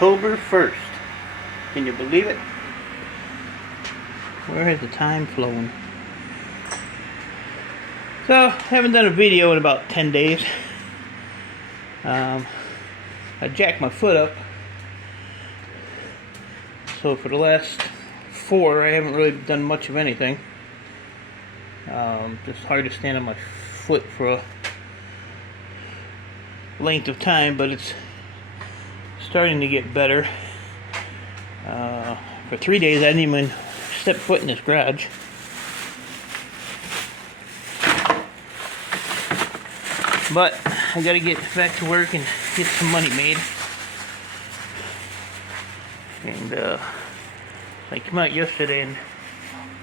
October 1st. Can you believe it? Where has the time flown? So, I haven't done a video in about 10 days. I jacked my foot up. So for the last 4, I haven't really done much of anything. It's hard to stand on my foot for a length of time, but it's starting to get better. For 3 days, I didn't even step foot in this garage. But I gotta get back to work and get some money made. And I came out yesterday and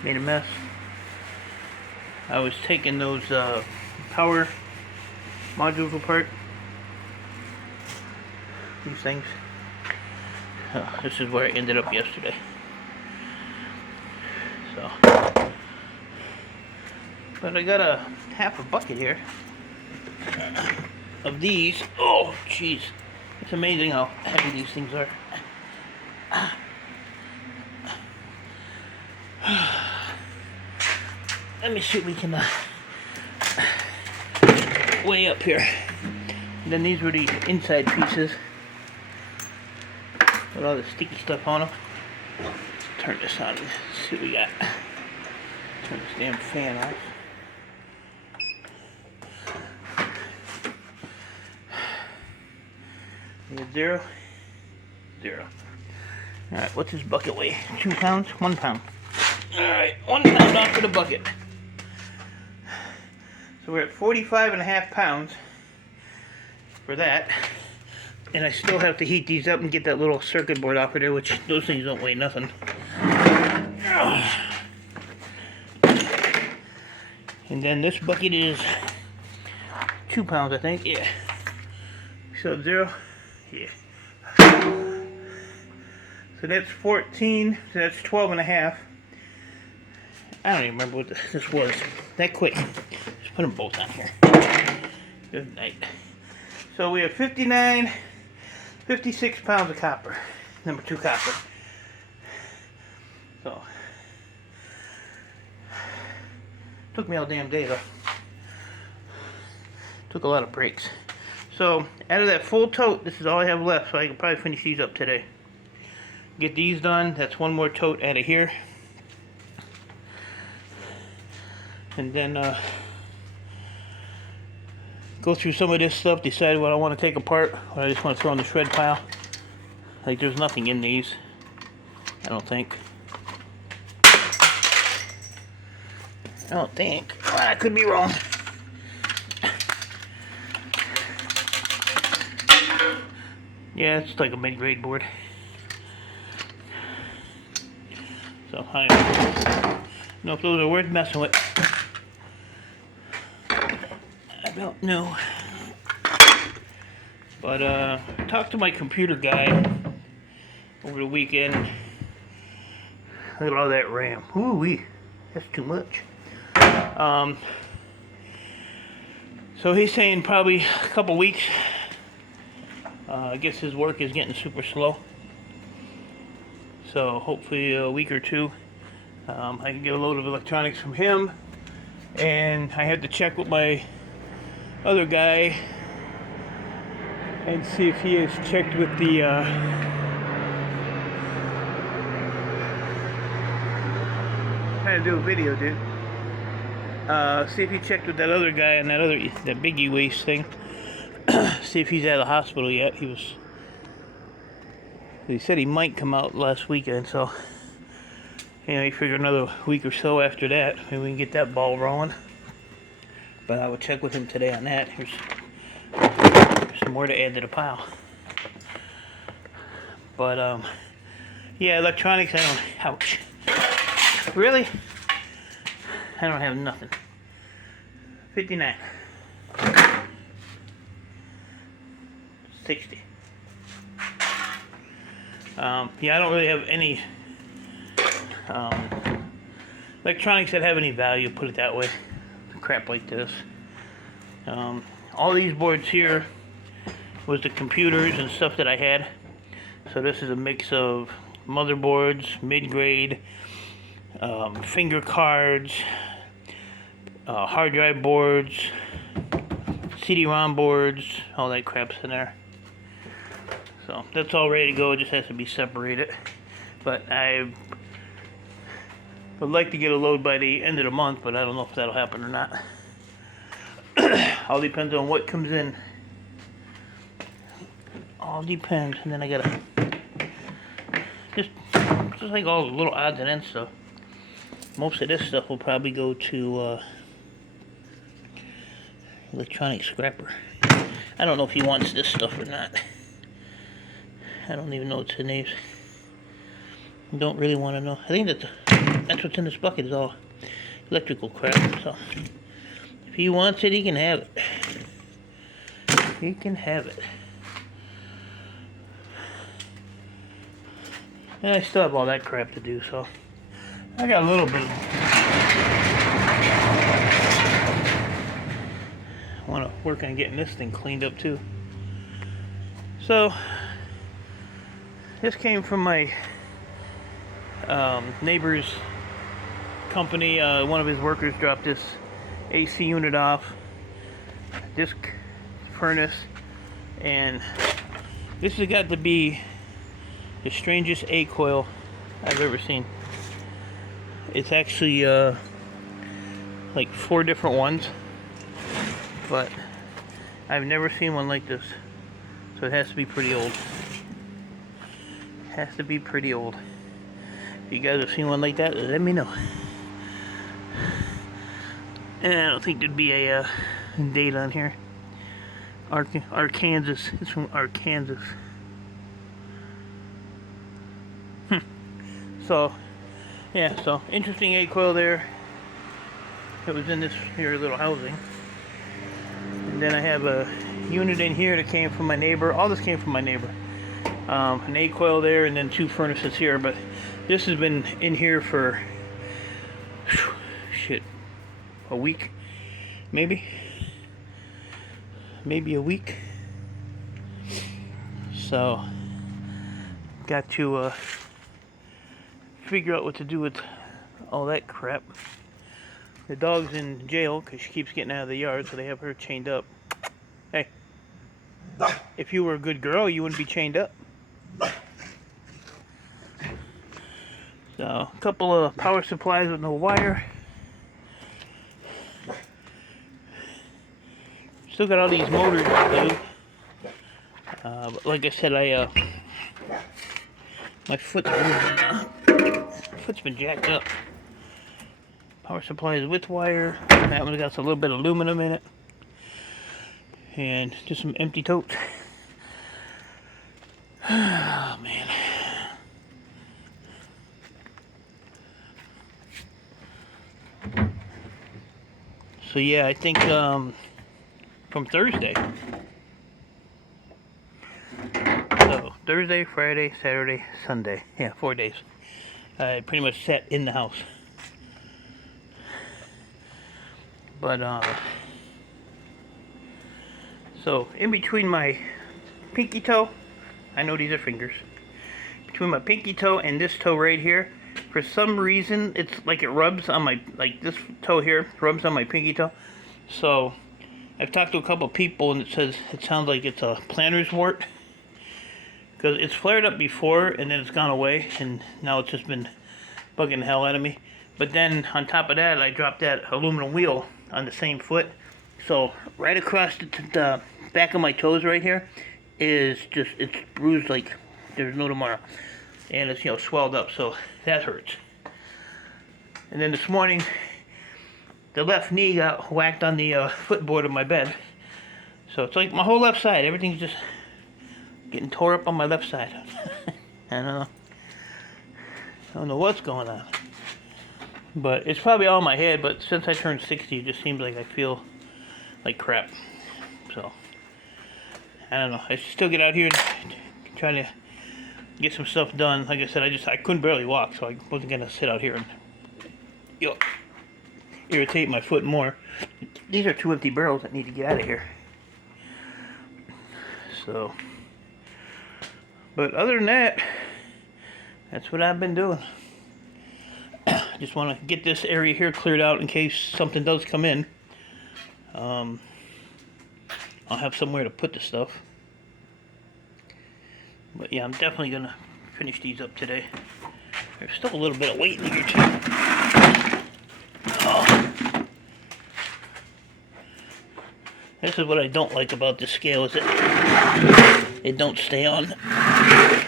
made a mess. I was taking those power modules apart. These things. This is where I ended up yesterday. So, but I got a half a bucket here of these. Oh, jeez. It's amazing how heavy these things are. Let me see if we can weigh up here. And then these were the inside pieces with all the sticky stuff on them. Let's turn this on and see what we got. Turn this damn fan off. We have 0, 0. Alright, what's this bucket weigh? 2 pounds? 1 pound. Alright, 1 pound off of the bucket. So we're at 45.5 pounds for that. And I still have to heat these up and get that little circuit board off of there, which those things don't weigh nothing. And then this bucket is 2 pounds, I think. Yeah. So 0. Yeah. So that's 14. So that's 12.5. I don't even remember what this was. That quick. Just put them both on here. Good night. So we have 56 pounds of copper. Number 2 copper. So, took me all damn day though. Took a lot of breaks. So, out of that full tote, this is all I have left, so I can probably finish these up today. Get these done. That's one more tote out of here. And then go through some of this stuff, decide what I want to take apart, what I just want to throw in the shred pile. Like, there's nothing in these, I don't think. Well, I could be wrong. Yeah, it's like a mid-grade board. So, I don't know if those are worth messing with. I don't know. But, talked to my computer guy over the weekend. Look at all that RAM. Ooh-wee. That's too much. So he's saying probably a couple weeks. I guess his work is getting super slow. So hopefully a week or 2, I can get a load of electronics from him. And I had to check with my other guy and see if he has checked with the trying to do a video, dude. See if he checked with that other guy on that big e-waste thing. See if he's at the hospital yet. He said he might come out last weekend, so you figure another week or so after that, maybe we can get that ball rolling. But I will check with him today on that. Here's some more to add to the pile. But yeah, electronics. I don't. Ouch. Really? I don't have nothing. 59. 60. Yeah, I don't really have any electronics that have any value, put it that way. Crap like this. All these boards here was the computers and stuff that I had. So So this is a mix of motherboards, mid-grade, finger cards, hard drive boards, CD-ROM boards, all that crap's in there. So that's all ready to go, it just has to be separated. But I would like to get a load by the end of the month, but I don't know if that'll happen or not. All depends on what comes in. All depends, and then I gotta just like all the little odds and ends stuff. Most of this stuff will probably go to electronic scrapper. I don't know if he wants this stuff or not. I don't even know what's in these. Don't really want to know. I think that's what's in this bucket is all electrical crap. So if he wants it, he can have it. He can have it. And I still have all that crap to do, so I got a little bit. I want to work on getting this thing cleaned up too. So this came from my neighbor's company. One of his workers dropped this AC unit off, this furnace, and this has got to be the strangest A coil I've ever seen. It's actually like 4 different ones, but I've never seen one like this, so it has to be pretty old. Has to be pretty old. If you guys have seen one like that, let me know. And I don't think there'd be a date on here. Arkansas. It's from Arkansas. So, yeah, so interesting A coil there. It was in this here little housing. And then I have a unit in here that came from my neighbor. All this came from my neighbor. An A coil there, and then 2 furnaces here. But this has been in here for a week, maybe a week. So got to figure out what to do with all that crap. The dog's in jail because she keeps getting out of the yard, so they have her chained up. Hey, if you were a good girl, you wouldn't be chained up. So a couple of power supplies with no wire. Still got all these motors to do. But like I said, my foot's been jacked up. Power supplies with wire. That one's got a little bit of aluminum in it. And just some empty totes. Oh man. So yeah, I think from Thursday. So Thursday, Friday, Saturday, Sunday. Yeah, 4 days. I pretty much sat in the house. But so in between my pinky toe, I know these are fingers. Between my pinky toe and this toe right here, for some reason it's like it rubs on my, like this toe here rubs on my pinky toe. So I've talked to a couple people and it sounds like it's a plantar's wart, because it's flared up before and then it's gone away, and now it's just been bugging the hell out of me. But then on top of that, I dropped that aluminum wheel on the same foot, so right across the back of my toes right here is just, it's bruised like there's no tomorrow, and it's, you know, swelled up, so that hurts. And then this morning the left knee got whacked on the footboard of my bed, so it's like my whole left side, everything's just getting tore up on my left side. I don't know what's going on, but it's probably all in my head. But since I turned 60, it just seems like I feel like crap. So I don't know. I still get out here and try to get some stuff done. Like I said, I couldn't barely walk, so I wasn't gonna sit out here and, you know, irritate my foot more. These are 2 empty barrels that need to get out of here. So, But other than that, that's what I've been doing. Just want to get this area here cleared out in case something does come in. I'll have somewhere to put the stuff. But yeah, I'm definitely gonna finish these up today. There's still a little bit of weight in here too. Oh. This is what I don't like about this scale, is that it don't stay on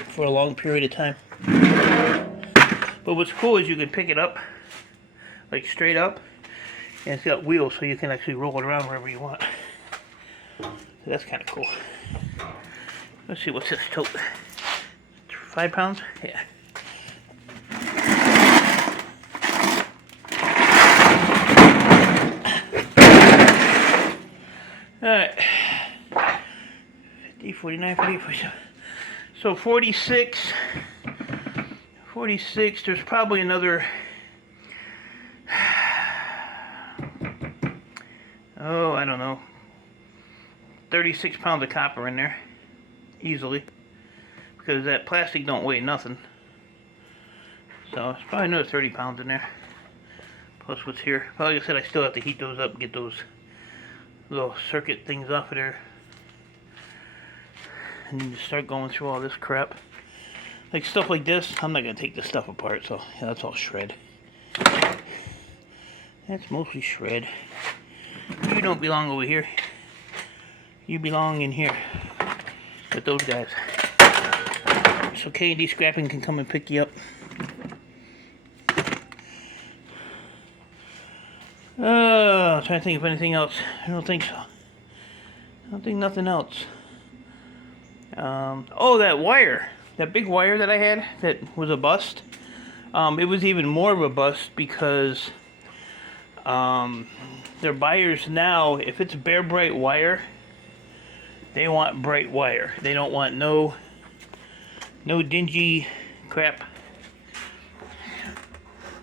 for a long period of time. But what's cool is you can pick it up, like straight up, and it's got wheels so you can actually roll it around wherever you want. So that's kind of cool. Let's see, what's this tote? 5 pounds? Yeah. Alright. 50, 49, 48, 47. So 46. 46, there's probably another, oh, I don't know, 36 pounds of copper in there, easily, because that plastic don't weigh nothing. So it's probably another 30 pounds in there, plus what's here. But like I said, I still have to heat those up and get those little circuit things off of there, and then just start going through all this crap. Like stuff like this, I'm not going to take this stuff apart, so yeah, that's all shred. That's mostly shred. You don't belong over here. You belong in here with those guys. So K&D Scrapping can come and pick you up. I'm trying to think of anything else. I don't think so. I don't think nothing else. Oh, that wire. That big wire that I had that was a bust, it was even more of a bust because their buyers now, if it's bare bright wire, they want bright wire. They don't want no dingy crap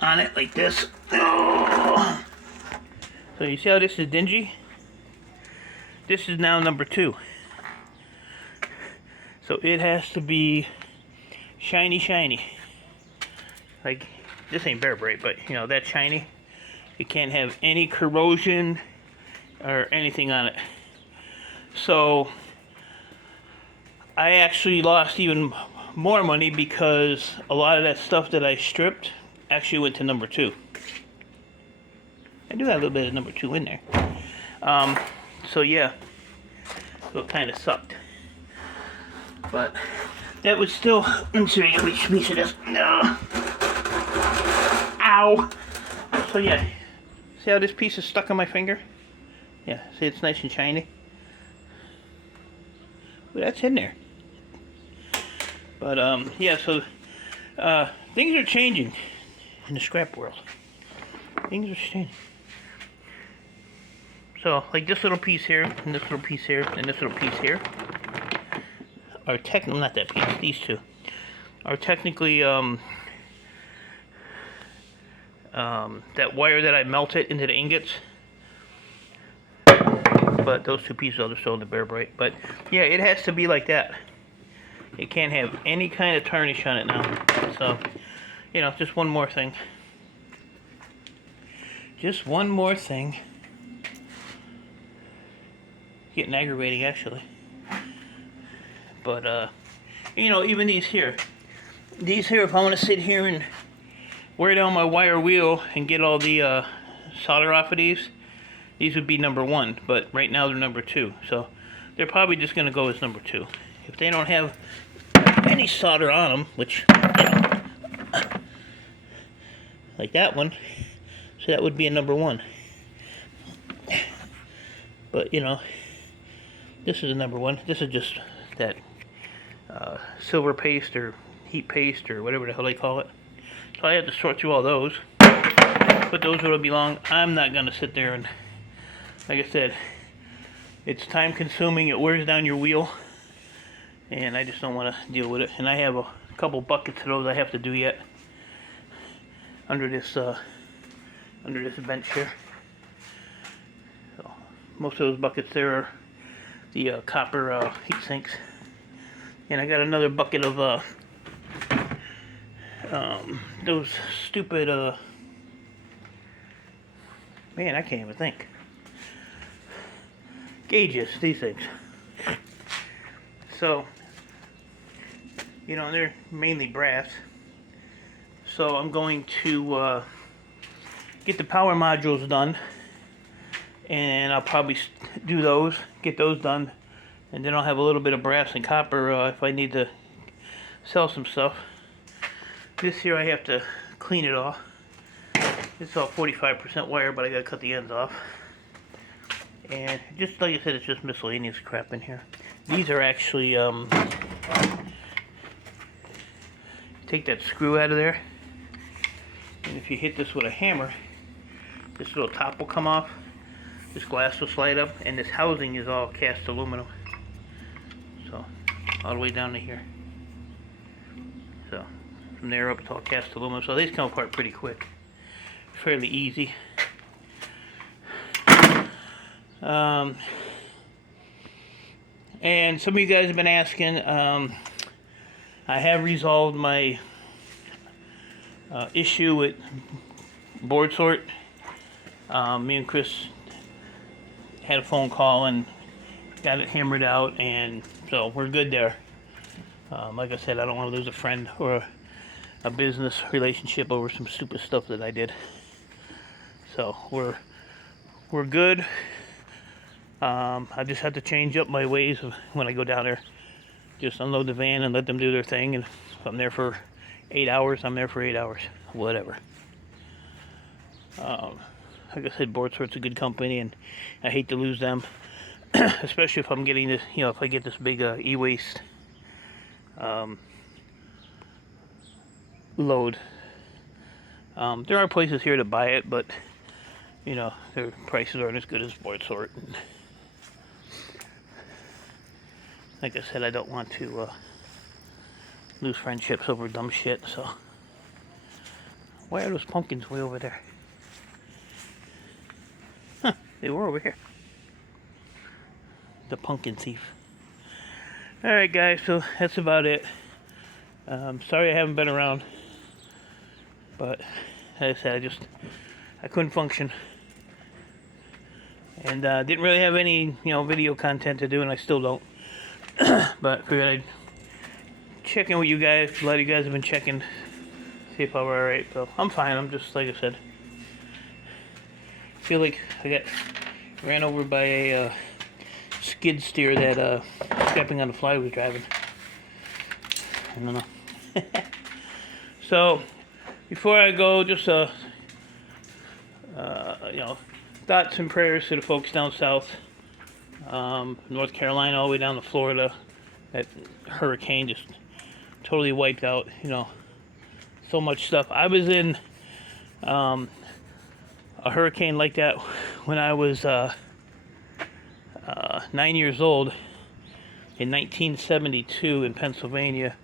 on it like this. Oh. So you see how this is dingy? This is now number 2. So it has to be shiny, shiny. Like, this ain't bare bright, but you know, that's shiny. It can't have any corrosion or anything on it. So I actually lost even more money because a lot of that stuff that I stripped actually went to number 2. I do have a little bit of number 2 in there. So yeah, so it kind of sucked. But that was still, let me see which piece of this. No. Ow! So yeah, see how this piece is stuck on my finger? Yeah, see it's nice and shiny? Well, that's in there. But yeah, so things are changing in the scrap world. Things are changing. So, like this little piece here, and this little piece here, and this little piece here are technically, not that piece, these two are technically that wire that I melted into the ingots. But those two pieces are still in the bare bright. But yeah, it has to be like that. It can't have any kind of tarnish on it now. So, you know, just one more thing. Just one more thing. Getting aggravating, actually. But, you know, even these here. These here, if I want to sit here and wear down my wire wheel and get all the solder off of these would be number 1. But right now they're number 2. So they're probably just going to go as number 2. If they don't have any solder on them, which, you know, like that one, so that would be a number 1. But, you know, this is a number 1. This is just that silver paste or heat paste or whatever the hell they call it. So I have to sort through all those. Put those where they belong. I'm not going to sit there and, like I said, it's time consuming. It wears down your wheel. And I just don't want to deal with it. And I have a couple buckets of those I have to do yet. Under this bench here. So most of those buckets there are the copper heat sinks. And I got another bucket of those stupid man, I can't even think. Gauges, these things. So, they're mainly brass. So I'm going to get the power modules done, and I'll probably do those, get those done, and then I'll have a little bit of brass and copper if I need to sell some stuff. This here I have to clean it off. It's all 45% wire, but I gotta cut the ends off. And just like I said, it's just miscellaneous crap in here. These are actually, take that screw out of there, and if you hit this with a hammer, this little top will come off, this glass will slide up, and this housing is all cast aluminum. So, all the way down to here. So, from there up it's all cast aluminum, so these come apart pretty quick. Fairly easy. And some of you guys have been asking, I have resolved my issue with board sort. Me and Chris had a phone call and got it hammered out, and so we're good there. Like I said, I don't want to lose a friend or a business relationship over some stupid stuff that I did. So we're good. I just have to change up my ways of when I go down there. Just unload the van and let them do their thing, and if I'm there for 8 hours, I'm there for 8 hours. Whatever. Like I said, Board Sort's a good company, and I hate to lose them. Especially if I'm getting this, if I get this big e-waste load. There are places here to buy it, but their prices aren't as good as Board Sort. Like I said, I don't want to lose friendships over dumb shit, so. Why are those pumpkins way over there? Huh, they were over here. The pumpkin thief. Alright guys, so that's about it. Sorry I haven't been around. But, as I said, I couldn't function. And didn't really have any, video content to do, and I still don't. But figured I'd check in with you guys. A lot of you guys have been checking, see if I were alright. So I'm fine. I'm just, like I said, feel like I got ran over by a skid steer that stepping on the fly was driving. I don't know. So before I go, just thoughts and prayers to the folks down south. North Carolina all the way down to Florida. That hurricane just totally wiped out, so much stuff. I was in a hurricane like that when I was 9 years old in 1972 in Pennsylvania.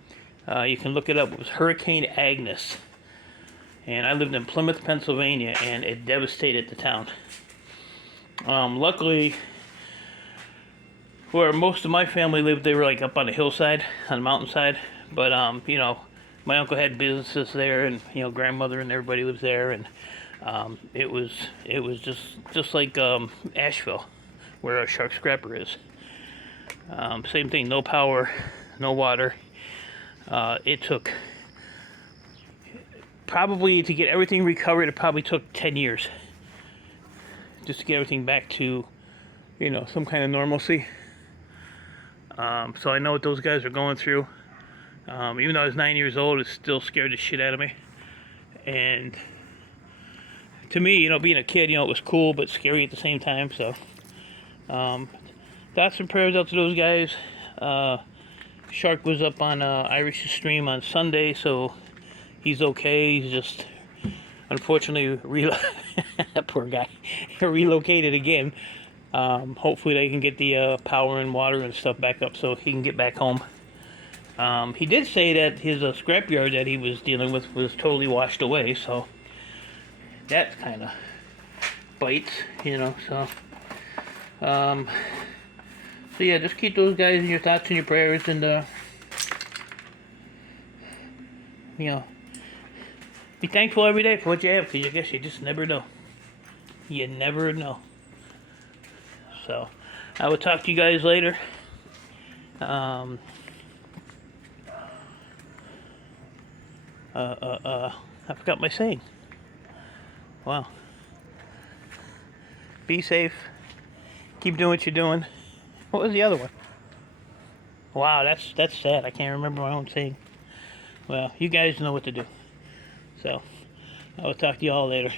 You can look it up. It was Hurricane Agnes. And I lived in Plymouth, Pennsylvania, and it devastated the town. Luckily, where most of my family lived, they were like up on the hillside, on the mountainside. But my uncle had businesses there, and grandmother and everybody lives there, and it was just like Asheville, where a shark scrapper is. Same thing, no power, no water. It took probably to get everything recovered. It probably took 10 years just to get everything back to some kind of normalcy. So I know what those guys are going through. Even though I was 9 years old, it still scared the shit out of me. And to me, being a kid, it was cool but scary at the same time. So thoughts and prayers out to those guys. Shark was up on Irish's stream on Sunday, so he's okay. He's just unfortunately poor guy relocated again. Hopefully they can get the power and water and stuff back up so he can get back home. He did say that his scrapyard that he was dealing with was totally washed away, so that kind of bites, so. So yeah, just keep those guys in your thoughts and your prayers, and you know, be thankful every day for what you have, because I guess you just never know. You never know. So, I will talk to you guys later. I forgot my saying. Wow. Be safe. Keep doing what you're doing. What was the other one? Wow, that's sad. I can't remember my own saying. Well, you guys know what to do. So, I will talk to you all later.